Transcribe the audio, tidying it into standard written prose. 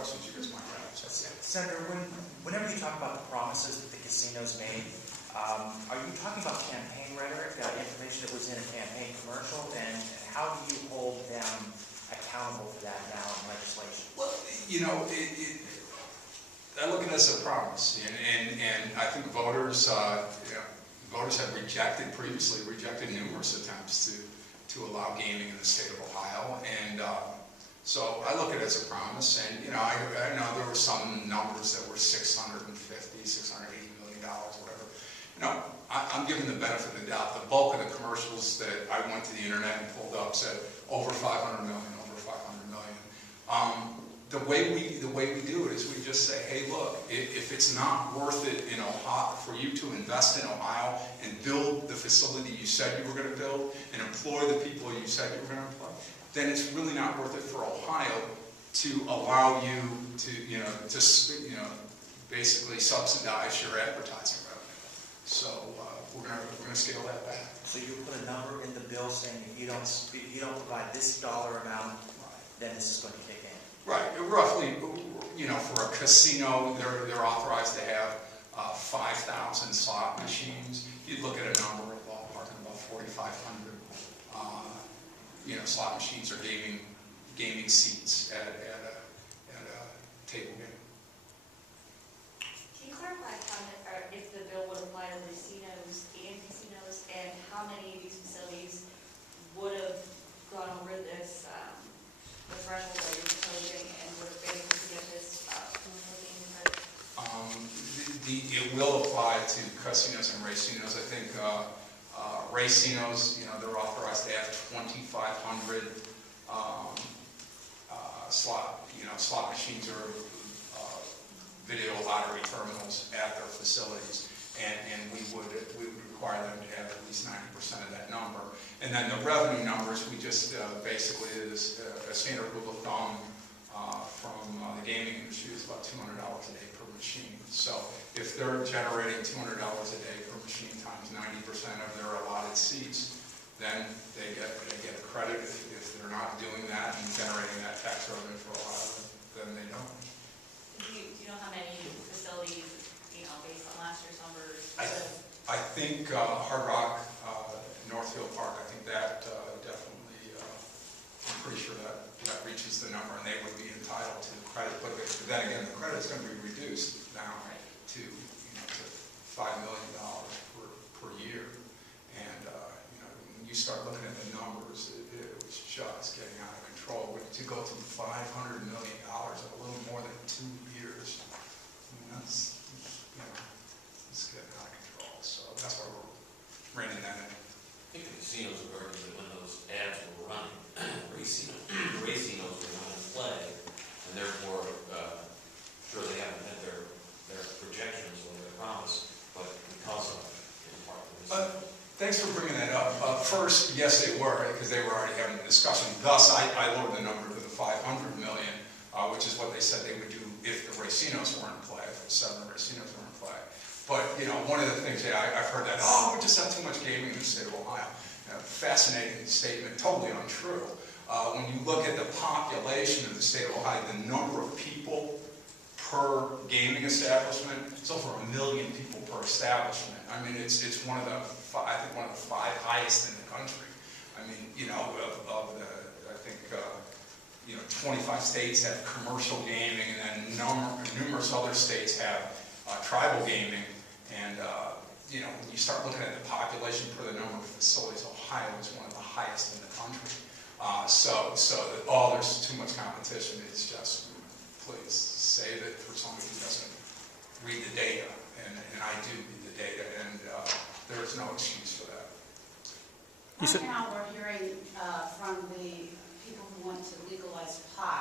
questions you guys might have. So, yeah. Senator, whenever you talk about the promises that the casinos made, are you talking about campaign rhetoric, information that was in a campaign commercial, and how do you hold them accountable for that now in legislation? Well, you know, I look at it as a promise, and I think voters, voters have previously rejected numerous attempts to allow gaming in the state of Ohio, and so I look at it as a promise. And you know, I know there were some numbers that were $680 million, whatever. You know, I'm giving the benefit of the doubt. The bulk of the commercials that I went to the internet and pulled up said over 500 million, over 500 million. The way we do it is we just say, hey, look, if it's not worth it in Ohio for you to invest in Ohio and build the facility you said you were going to build and employ the people you said you were going to employ, then it's really not worth it for Ohio to allow you to, basically subsidize your advertising revenue. So we're going to scale that back. So you put a number in the bill saying if you don't provide this dollar amount, then this is going to kick in. Right, roughly, for a casino, they're authorized to have 5,000 slot machines. You'd look at a number of ballpark about 4,500, slot machines or gaming seats at a table game. Can you clarify if the bill would apply to casinos and casinos, and how many of these facilities would have gone over this the threshold that you're proposing and would have been able to get this It will apply to casinos and racinos. I think racinos, they're authorized to have 2,500 slot machines or video lottery terminals at their facilities, and we would require them to have at least 90% of that number. And then the revenue numbers, we just basically, is a standard rule of thumb from the gaming industry is about $200 a day per machine. So if they're generating $200 a day per machine times 90% of their allotted seats, then they get a credit. If they're not doing that and generating that tax revenue for Ohio, then they don't. Do you know how many facilities, based on last year's numbers? I think Hard Rock, Northfield Park, I think that definitely, I'm pretty sure that reaches the number, and they would be entitled to credit. But then again, the credit's going to be reduced now to $5 million per year. And when you start looking at the numbers, it was just getting out of control. To go to $500 million in a little more than 2 years, that's it's getting out of control. So that's why we're reining that in. I think the casinos have argued that when those ads were running, racinos were running play, and therefore, sure they haven't met their projections or their promise, but because of, in part, the Thanks for bringing that up. First, yes, they were, because they were already having the discussion. Thus, I lowered the number to the 500 million, which is what they said they would do if the racinos weren't in play, if the 7 racinos were in play. But, one of the things that I've heard that, we just have too much gaming in the state of Ohio. Fascinating statement, totally untrue. When you look at the population of the state of Ohio, the number of people per gaming establishment, it's over 1 million people per establishment. I mean, it's one of the 5 highest in the country. I mean, of the, I think, 25 states have commercial gaming, and then numerous other states have tribal gaming. And when you start looking at the population per the number of facilities, Ohio is one of the highest in the country. So there's too much competition. It's just, please save it for somebody who doesn't read the data, and I do read the data, and there's no excuse for that. Right now we're hearing from the people who want to legalize pot